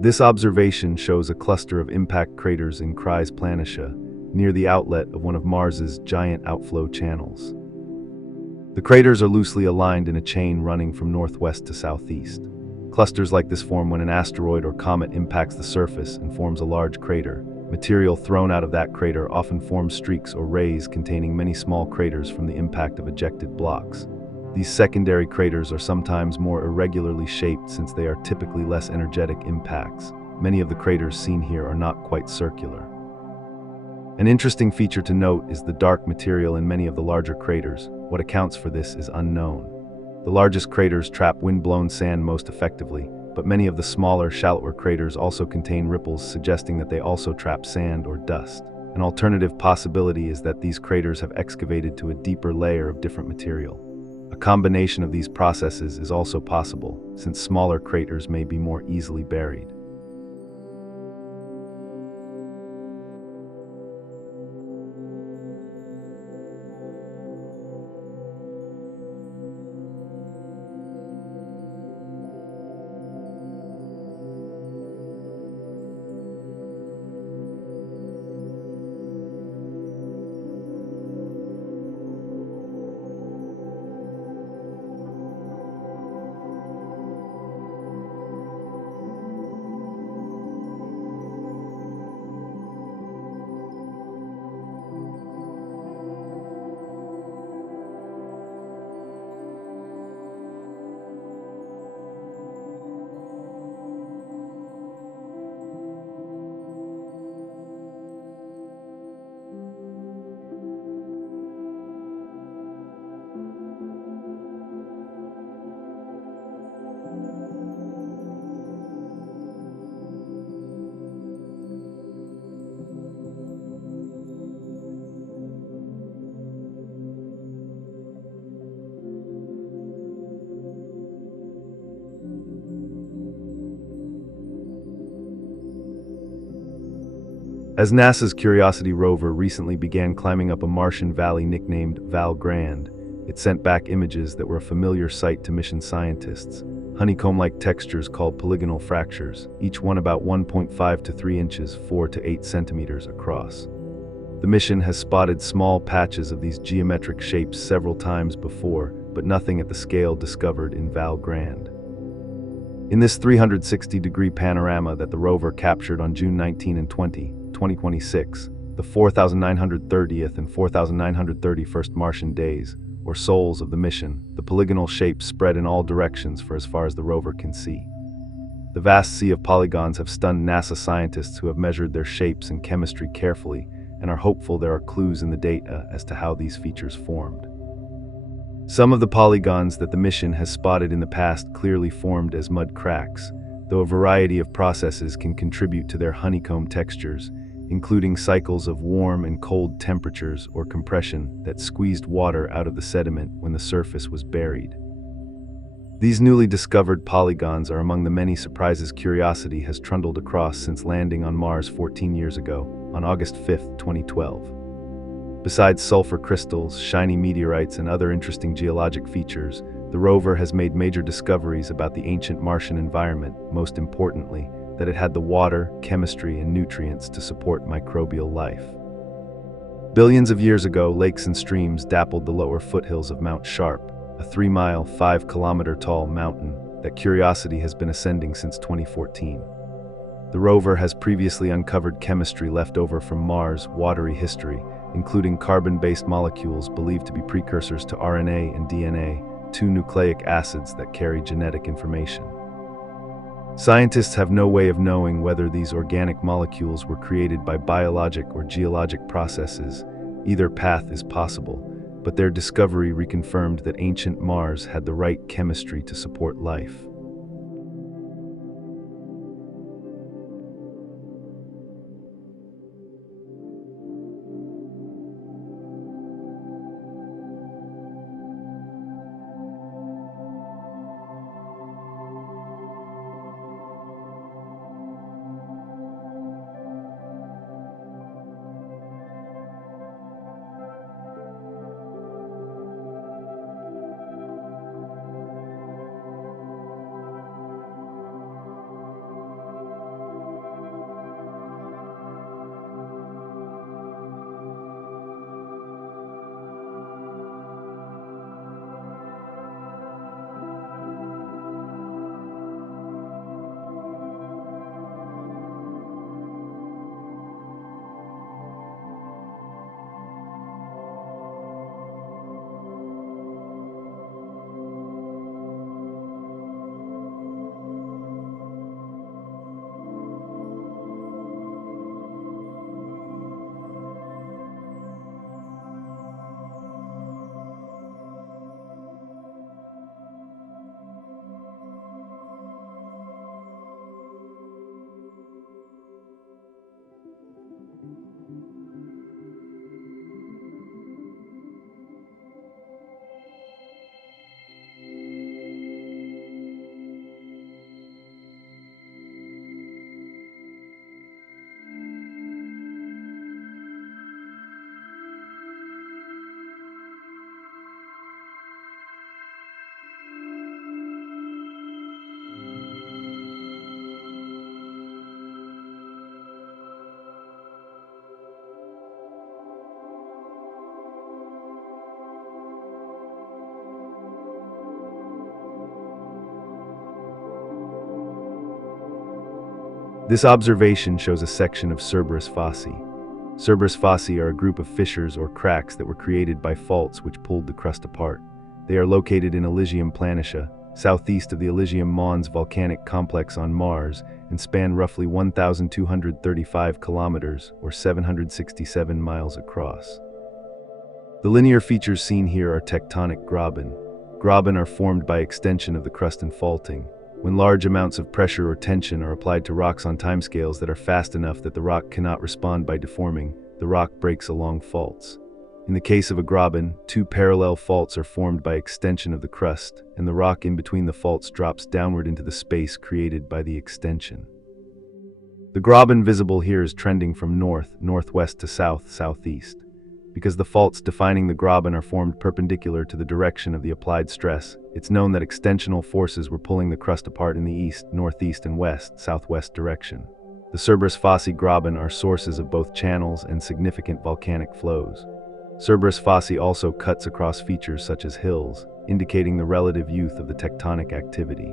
This observation shows a cluster of impact craters in Cries Planitia, near the outlet of one of Mars's giant outflow channels. The craters are loosely aligned in a chain running from northwest to southeast. Clusters like this form when an asteroid or comet impacts the surface and forms a large crater. Material thrown out of that crater often forms streaks or rays containing many small craters from the impact of ejected blocks. These secondary craters are sometimes more irregularly shaped since they are typically less energetic impacts. Many of the craters seen here are not quite circular. An interesting feature to note is the dark material in many of the larger craters. What accounts for this is unknown. The largest craters trap wind-blown sand most effectively, but many of the smaller, shallower craters also contain ripples, suggesting that they also trap sand or dust. An alternative possibility is that these craters have excavated to a deeper layer of different material. A combination of these processes is also possible, since smaller craters may be more easily buried. As NASA's Curiosity rover recently began climbing up a Martian valley nicknamed Val Grande, it sent back images that were a familiar sight to mission scientists: honeycomb-like textures called polygonal fractures, each one about 1.5 to 3 inches, 4 to 8 centimeters across. The mission has spotted small patches of these geometric shapes several times before, but nothing at the scale discovered in Val Grande. In this 360-degree panorama that the rover captured on June 19 and 2026, the 4,930th and 4,931st Martian days, or sols of the mission, the polygonal shapes spread in all directions for as far as the rover can see. The vast sea of polygons have stunned NASA scientists who have measured their shapes and chemistry carefully and are hopeful there are clues in the data as to how these features formed. Some of the polygons that the mission has spotted in the past clearly formed as mud cracks, though a variety of processes can contribute to their honeycomb textures, including cycles of warm and cold temperatures or compression that squeezed water out of the sediment when the surface was buried. These newly discovered polygons are among the many surprises Curiosity has trundled across since landing on Mars 14 years ago, on August 5, 2012. Besides sulfur crystals, shiny meteorites, and other interesting geologic features, the rover has made major discoveries about the ancient Martian environment, most importantly, that it had the water, chemistry, and nutrients to support microbial life. Billions of years ago, lakes and streams dappled the lower foothills of Mount Sharp, a 3-mile, 5-kilometer-tall mountain that Curiosity has been ascending since 2014. The rover has previously uncovered chemistry left over from Mars' watery history, including carbon-based molecules believed to be precursors to RNA and DNA, 2 nucleic acids that carry genetic information. Scientists have no way of knowing whether these organic molecules were created by biologic or geologic processes. Either path is possible, but their discovery reconfirmed that ancient Mars had the right chemistry to support life. This observation shows a section of Cerberus Fossae. Cerberus Fossae are a group of fissures or cracks that were created by faults which pulled the crust apart. They are located in Elysium Planitia, southeast of the Elysium Mons volcanic complex on Mars, and span roughly 1,235 kilometers, or 767 miles across. The linear features seen here are tectonic graben. Graben are formed by extension of the crust and faulting. When large amounts of pressure or tension are applied to rocks on timescales that are fast enough that the rock cannot respond by deforming, the rock breaks along faults. In the case of a graben, two parallel faults are formed by extension of the crust, and the rock in between the faults drops downward into the space created by the extension. The graben visible here is trending from north, northwest to south, southeast. Because the faults defining the graben are formed perpendicular to the direction of the applied stress, it's known that extensional forces were pulling the crust apart in the east, northeast, and west, southwest direction. The Cerberus Fossae graben are sources of both channels and significant volcanic flows. Cerberus Fossae also cuts across features such as hills, indicating the relative youth of the tectonic activity.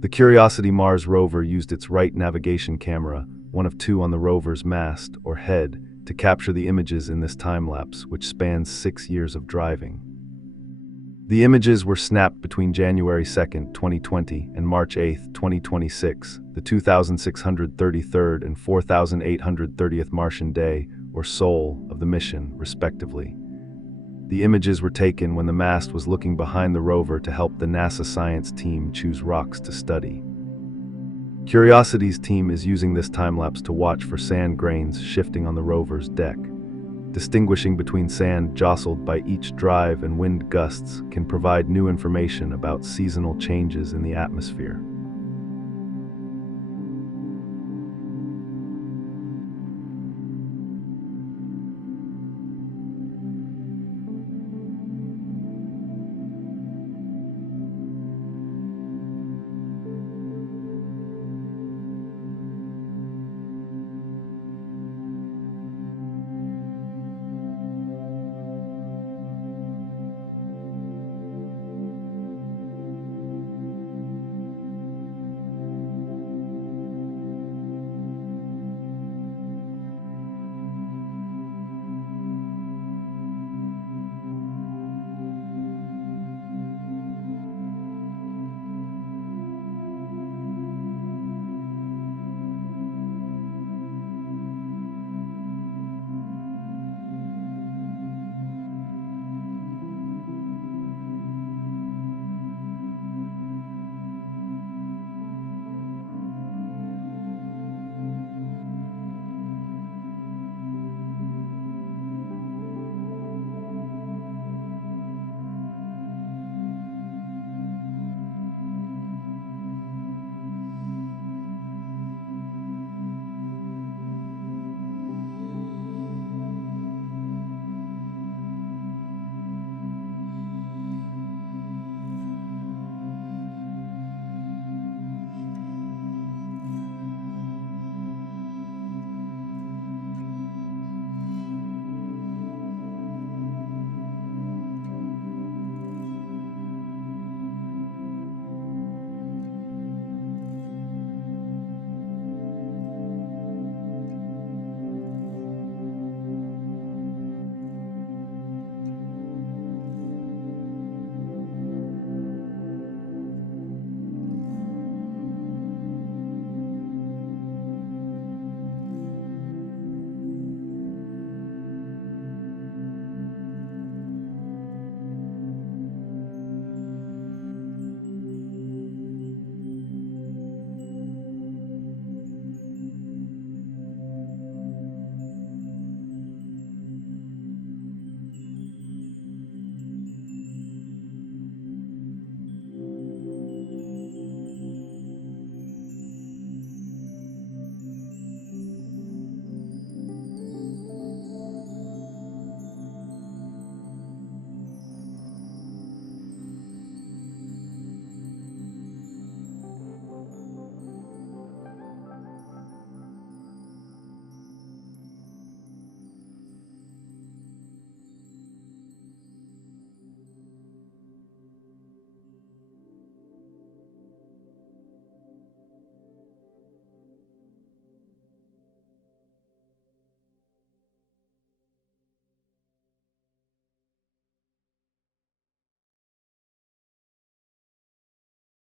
The Curiosity Mars rover used its right navigation camera, one of two on the rover's mast, or head, to capture the images in this time-lapse, which spans 6 years of driving. The images were snapped between January 2, 2020 and March 8, 2026, the 2633rd and 4830th Martian day, or Sol, of the mission, respectively. The images were taken when the mast was looking behind the rover to help the NASA science team choose rocks to study. Curiosity's team is using this time-lapse to watch for sand grains shifting on the rover's deck. Distinguishing between sand jostled by each drive and wind gusts can provide new information about seasonal changes in the atmosphere.